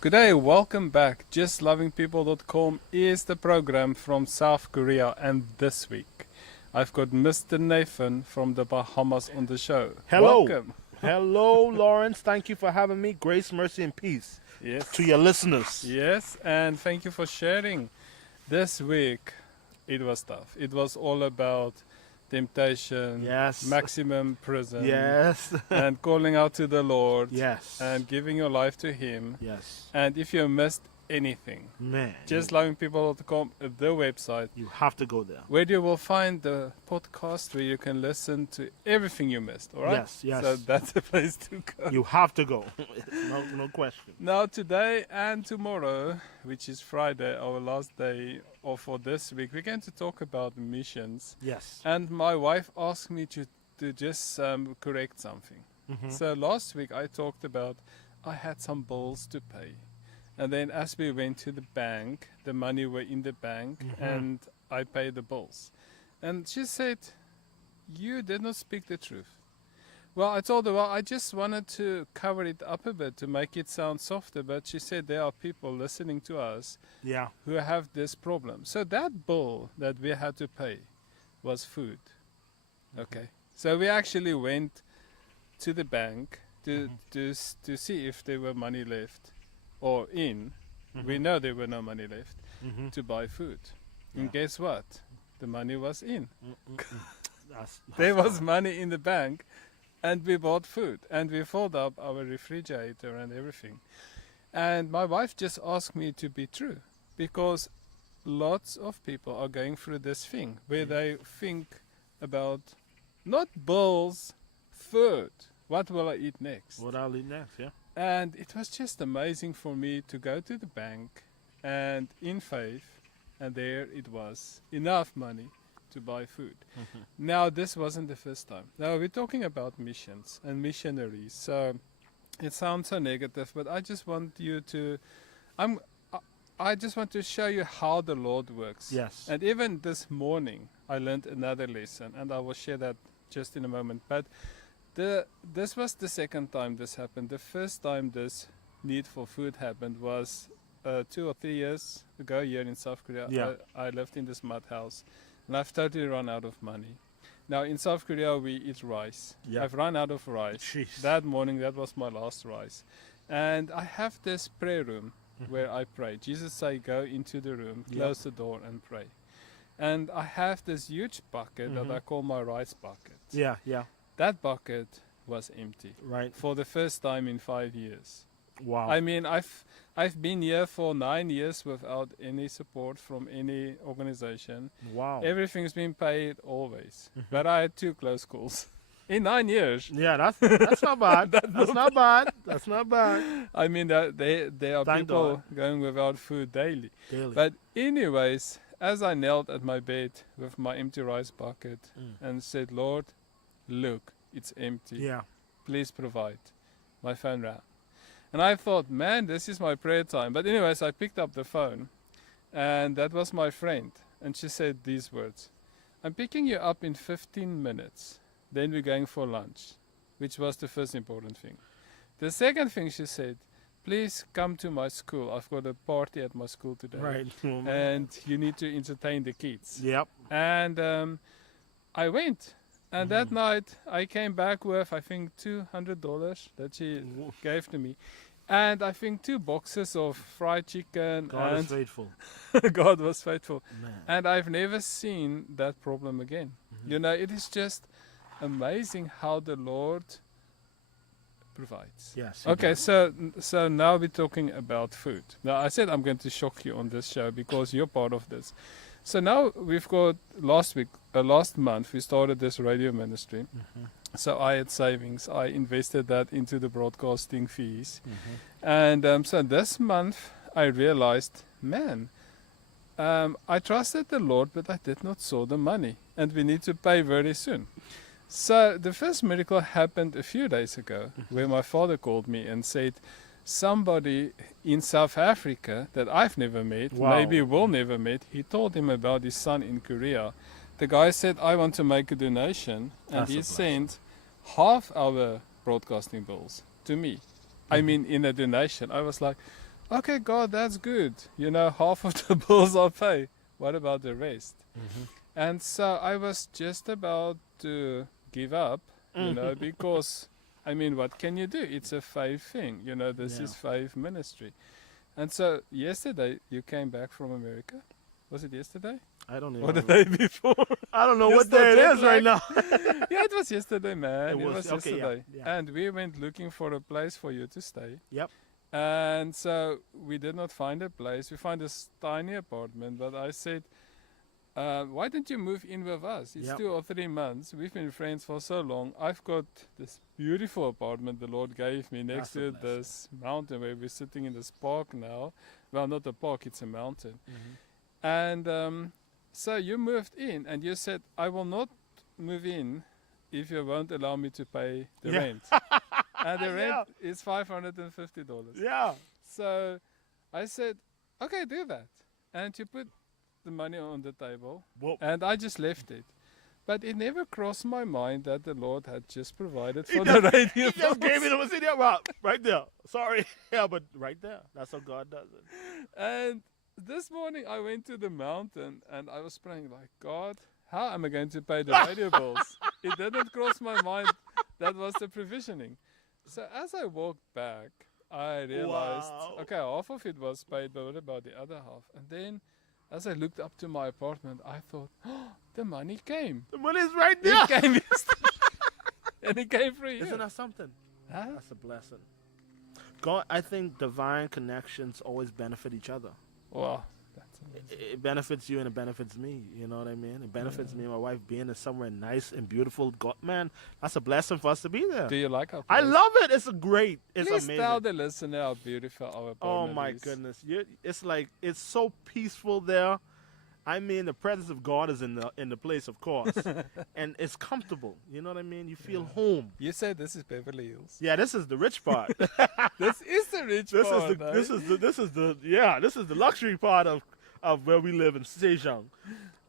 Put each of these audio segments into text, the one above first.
Good day, welcome back. JustLovingPeople.com is the program from South Korea, and this week I've got Mr. Nathan from the Bahamas on the show. Hello. Welcome. Hello, Lawrence. Thank you for having me. Grace, mercy, and peace Yes. to your listeners. Yes, and thank you for sharing. This week it was tough. It was all about temptation, Yes. maximum prison, Yes. and calling out to the Lord, Yes. and giving your life to Him. Yes. And if you missed anything, Man. JustLovingPeople.com, the website, You have to go there. where you will find the podcast where you can listen to everything you missed, all right? Yes, yes. So that's the place to go. You have to go. No question. Now today and tomorrow, which is Friday, our last day for this week, we're going to talk about missions. Yes. And my wife asked me to just correct something. Mhm. So last week I talked about I had some bills to pay. And then as we went to the bank, the money were in the bank, and I paid the bills. And she said, you did not speak the truth. Well, I told her, well, I just wanted to cover it up a bit to make it sound softer. But she said there are people listening to us Yeah. who have this problem. So that bill that we had to pay was food. Okay. So we actually went to the bank to see if there were money left or in. We know there were no money left to buy food. And Yeah. guess what? The money was in. That's There was money in the bank, and we bought food, and we filled up our refrigerator and everything. And my wife just asked me to be true, because lots of people are going through this thing where they think about not bills, food. What will I eat next? what I'll eat next, yeah. And it was just amazing for me to go to the bank and in faith, and there it was, enough money to buy food. Now, this wasn't the first time. Now, we're talking about missions and missionaries. So it sounds so negative, but I just want you to, I just want to show you how the Lord works. Yes. And even this morning, I learned another lesson, and I will share that just in a moment. But this was the second time this happened. The first time this need for food happened was 2 or 3 years ago here in South Korea. Yeah. I lived in this mud house, and I've totally run out of money. Now in South Korea we eat rice. Yeah. I've run out of rice. Jeez. That morning, that was my last rice. And I have this prayer room where I pray. Jesus say, go into the room, Yeah. close the door and pray. And I have this huge bucket that I call my rice bucket. Yeah, yeah. That bucket was empty Right. for the first time in 5 years. Wow. I mean, I've been here for 9 years without any support from any organization. Wow. Everything's been paid always. But I had 2 close calls in 9 years. Yeah, that's not bad. That's not bad. That's not bad. I mean, there are Thank people going without food daily. Daily. But anyways, as I knelt at my bed with my empty rice bucket and said, Lord, look, it's empty. Yeah. Please provide. My phone rang. And I thought, man, this is my prayer time. But anyways, I picked up the phone, and that was my friend. And she said these words, I'm picking you up in 15 minutes. Then we're going for lunch, which was the first important thing. The second thing she said, please come to my school. I've got a party at my school today. Right. And you need to entertain the kids. Yep. And I went. And that night I came back with, I think, $200 that she gave to me. And I think 2 boxes of fried chicken. God and is faithful. God was faithful. Man. And I've never seen that problem again. You know, it is just amazing how the Lord provides. Yes. he Okay, does. so now we're talking about food. Now I said I'm going to shock you on this show because you're part of this. So now we've got last month we started this radio ministry. So I had savings. I invested that into the broadcasting fees, and so this month I realized, man, I trusted the Lord, but I did not saw the money, and we need to pay very soon. So the first miracle happened a few days ago, where my father called me and said, somebody in South Africa that I've never met, Wow. maybe will never meet, he told him about his son in Korea. The guy said, I want to make a donation, and That's a he blessing. sent half our broadcasting bills to me. I mean, in a donation. I was like, okay, God, that's good. You know, half of the bills I'll pay. What about the rest? Mm-hmm. And so I was just about to give up, you know, because, I mean, what can you do? It's a faith thing, you know, this Yeah. is faith ministry. And so yesterday you came back from America. Was it yesterday? I don't Or even. the day before? I don't know You're what still day it jet is right now. Yeah, it was yesterday, man. It It was- was okay, yeah, yesterday. yeah. And we went looking for a place for you to stay. Yep. And so we did not find a place. We found this tiny apartment, but I said, why don't you move in with us? It's Yep. 2 or 3 months. We've been friends for so long. I've got this beautiful apartment the Lord gave me next That's a to blessing. this mountain where we're sitting in this park now. Well, not a park, it's a mountain. Mm-hmm. And so you moved in and you said, I will not move in if you won't allow me to pay the Yeah. rent. And the Yeah. rent is $550. Yeah. So I said, okay, do that. And you put the money on the table Whoa. and I just left it. But it never crossed my mind that the Lord had just provided He for just- the radio. He just gave me box. the there, wow, right there. Sorry. Yeah, but right there. That's how God does it. And this morning I went to the mountain and I was praying like, God, how am I going to pay the radio bills? It didn't cross my mind that was the provisioning. So as I walked back, I realized, Wow. okay, half of it was paid, but what about the other half? And then as I looked up to my apartment, I thought, oh, the money came. The money's right there. It came yesterday. And it came for you. Isn't that something? Huh? That's a blessing. God, I think divine connections always benefit each other. Wow. That's amazing. It benefits you and it benefits me. You know what I mean? It benefits me and my wife being in somewhere nice and beautiful. God, man, that's a blessing for us to be there. Do you like our I place? love it. It's great. It's Please amazing. tell the listener how beautiful our apartment Oh my is. goodness! It's like it's so peaceful there. I mean, the presence of God is in the place, of course, and it's comfortable. You know what I mean? You feel home. You said this is Beverly Hills. Yeah, this is the rich part. This is the rich this part. is the luxury part of where we live in Sejong.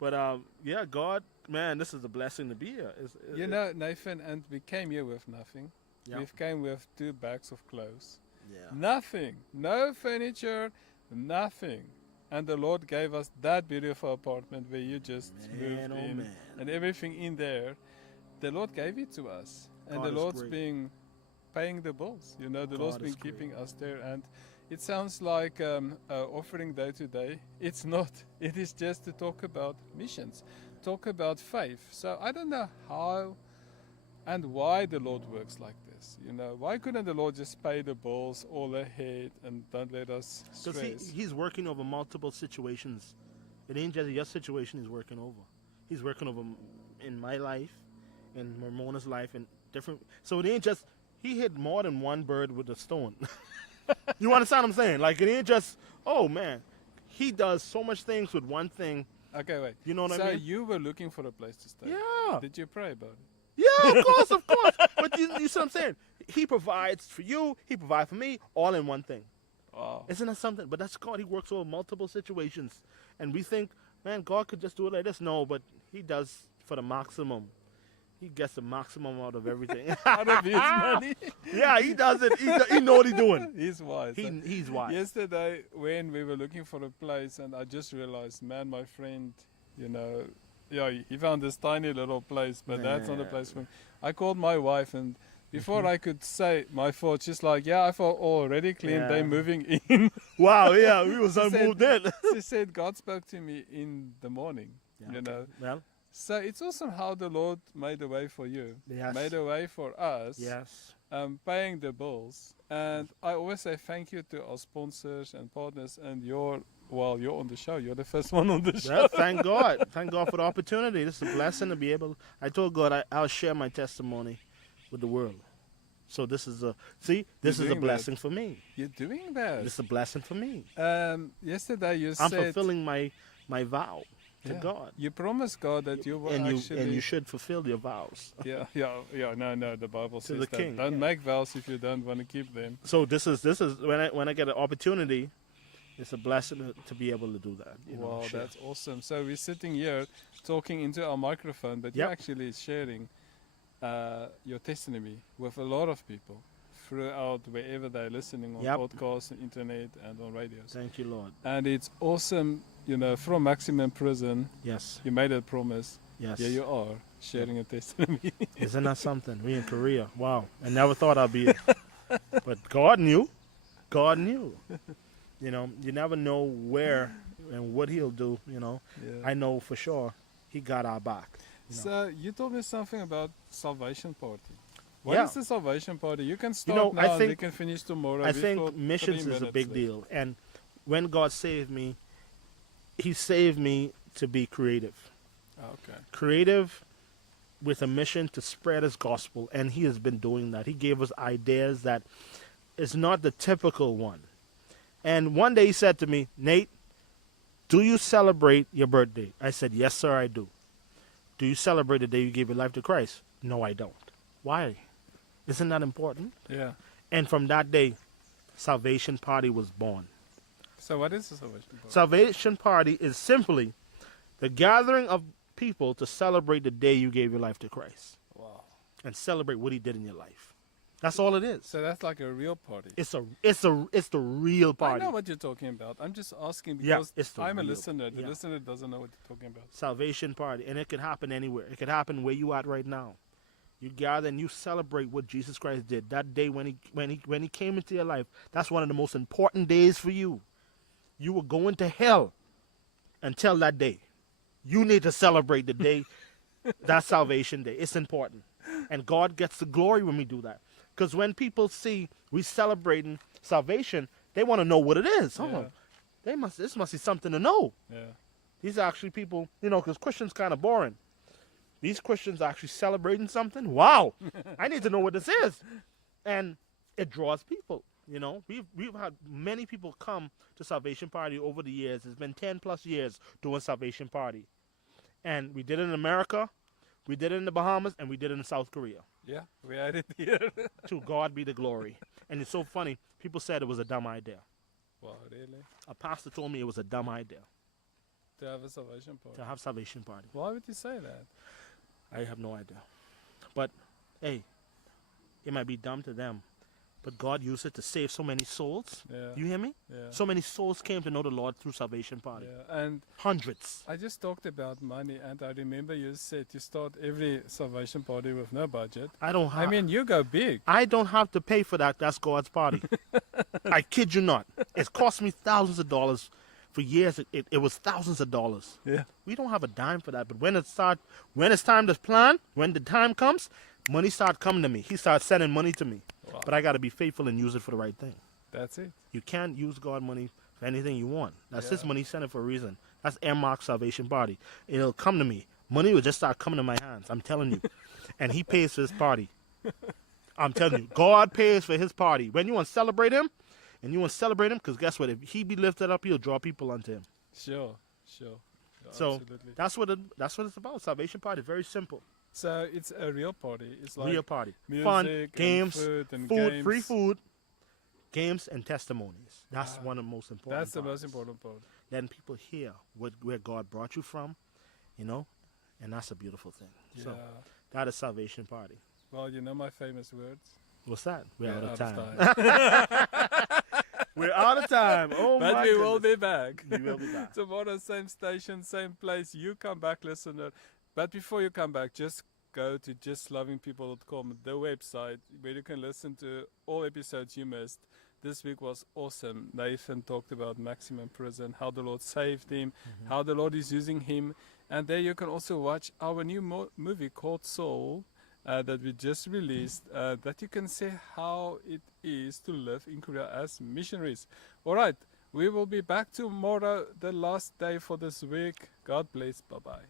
But yeah, God, man, this is a blessing to be here. You know, Nathan, and we came here with nothing. Yeah. We came with 2 bags of clothes. Yeah. Nothing. No furniture, nothing. And the Lord gave us that beautiful apartment where you just Man, moved oh in. man. And everything in there. The Lord gave it to us. And God the is Lord's great. been paying the bills. You know, the God Lord's is been great. keeping us there. And it sounds like offering day to day. It's not. It is just to talk about missions, talk about faith. So I don't know how and why the Lord works like this. You know, why couldn't the Lord just pay the bills all ahead and don't let us Because stress? he's working over multiple situations. It ain't just your situation he's working over. He's working over in my life, in Ramona's life, and different. So it ain't just, he hit more than one bird with a stone. You understand what I'm saying? Like, it ain't just, oh man. He does so much things with one thing. Okay, wait. You know what so I mean? you were looking for a place to stay. Yeah. Did you pray about it? Yeah, of course, of course. But you see what I'm saying? He provides for you, he provides for me, all in one thing. Wow. Isn't that something? But that's God. He works over multiple situations. And we think, man, God could just do it like this. No, but he does for the maximum. He gets the maximum out of everything. Out of his money. Yeah, he does it. He know what he's doing. He's wise. huh? He's wise. Yesterday, when we were looking for a place, and I just realized, man, my friend, you know, yeah, he found this tiny little place, but that's not a Man. place for me. I called my wife, and before Mm-hmm. I could say my thoughts, she's like, yeah, I felt already clean. Yeah. They're moving in. Wow, yeah, we was She said- moved in. She said, God spoke to me in the morning, you know. Well, So it's awesome how the Lord made a way for you, yes. made a way for us, Yes. paying the bills. And I always say thank you to our sponsors and partners. And you're on the show. You're the first one on the show. Well, thank God. Thank God for the opportunity. This is a blessing to be able. I told God I'll share my testimony with the world. So this is a this is a doing that. blessing for me. You're doing that. This is a blessing for me. Yesterday you I'm said fulfilling my vow to yeah, God. you promised God that you will And actually. you should fulfill your vows. Yeah. No. The Bible says the that. king, Don't yeah. make vows if you don't want to keep them. So this is when I get an opportunity, it's a blessing to be able to do that. You know, Wow, share. that's awesome. So we're sitting here talking into our microphone, but Yep. you're actually sharing your testimony with a lot of people, throughout wherever they're listening on Yep. podcasts, internet, and on radios. Thank you, Lord. And it's awesome, from maximum prison, Yes. you made a promise. Yes. Here you are, sharing a testimony. Isn't that something? We in Korea. Wow. I never thought I'd be here. But God knew. God knew. You never know where and what he'll do, Yeah. I know for sure he got our back. So you told me something about salvation party. What is Yeah. the salvation party? You can start now I and we think- can finish tomorrow. I We've think got missions 3 is a minutes big left. deal. And when God saved me, he saved me to be creative. Okay. Creative with a mission to spread his gospel. And he has been doing that. He gave us ideas that is not the typical one. And one day he said to me, Nate, do you celebrate your birthday? I said, yes, sir, I do. Do you celebrate the day you gave your life to Christ? No, I don't. Why? Isn't that important? Yeah. And from that day, Salvation Party was born. So what is the salvation party? Salvation Party is simply the gathering of people to celebrate the day you gave your life to Christ Wow. and celebrate what he did in your life. That's all it is. So that's like a real party. It's the real party. I know what you're talking about. I'm just asking Yeah, because it's the I'm a real- listener. The yeah. listener doesn't know what you're talking about. Salvation Party, and it could happen anywhere. It could happen where you at right now. You gather and you celebrate what Jesus Christ did that day when he came into your life. That's one of the most important days for you. You were going to hell until that day. You need to celebrate the day. That's Salvation Day. It's important, and God gets the glory when we do that. Because when people see we celebrating salvation, they want to know what it is. Oh, this must be something to know. Yeah. These are actually people, because Christians kind of boring. These Christians are actually celebrating something. Wow, I need to know what this is, and it draws people. We've had many people come to Salvation Party over the years. It's been 10+ years doing Salvation Party, and we did it in America, we did it in the Bahamas, and we did it in South Korea. Yeah. We had it here. To God be the glory. And it's so funny. People said it was a dumb idea. Wow, really? A pastor told me it was a dumb idea To have a salvation party. to have Salvation Party. Why would you say that? I have no idea. But, hey, it might be dumb to them. But God used it to save so many souls. Yeah. You hear me? Yeah. So many souls came to know the Lord through Salvation Party. Yeah. And Hundreds. I just talked about money, and I remember you said you start every salvation party with no budget. I don't have. I mean, you go big. I don't have to pay for that. That's God's party. I kid you not. It's cost me thousands of dollars. For years, it was thousands of dollars. Yeah. We don't have a dime for that. But when it's time to plan, when the time comes, money start coming to me. He starts sending money to me. Wow. But I got to be faithful and use it for the right thing. That's it. You can't use God money for anything you want. That's his Yeah. money. He sent it for a reason. That's earmarked Salvation Party. It'll come to me. Money will just start coming to my hands. I'm telling you. And he pays for his party. I'm telling you. God pays for his party. When you want to celebrate him, because guess what? If he be lifted up, he'll draw people unto him. Sure. Yeah, So absolutely. that's what it's about. Salvation Party. Very simple. So it's a real party. It's like Real party. music Fun, and games, food, and food, games. free food, games, and testimonies. That's one of the most important That's the most parts. important part. Letting people hear where God brought you from, and that's a beautiful thing. Yeah. So that is Salvation Party. Well, you know my famous words. What's that? We're out of Out time. We're out of time. Oh But my we will goodness. be back. We will be back. Tomorrow, same station, same place. You come back, listener. But before you come back, just go to justlovingpeople.com, the website, where you can listen to all episodes you missed. This week was awesome. Nathan talked about maximum prison, how the Lord saved him, how the Lord is using him. And there you can also watch our new movie called Soul that we just released, that you can see how it is to live in Korea as missionaries. All right, we will be back tomorrow, the last day for this week. God bless. Bye-bye.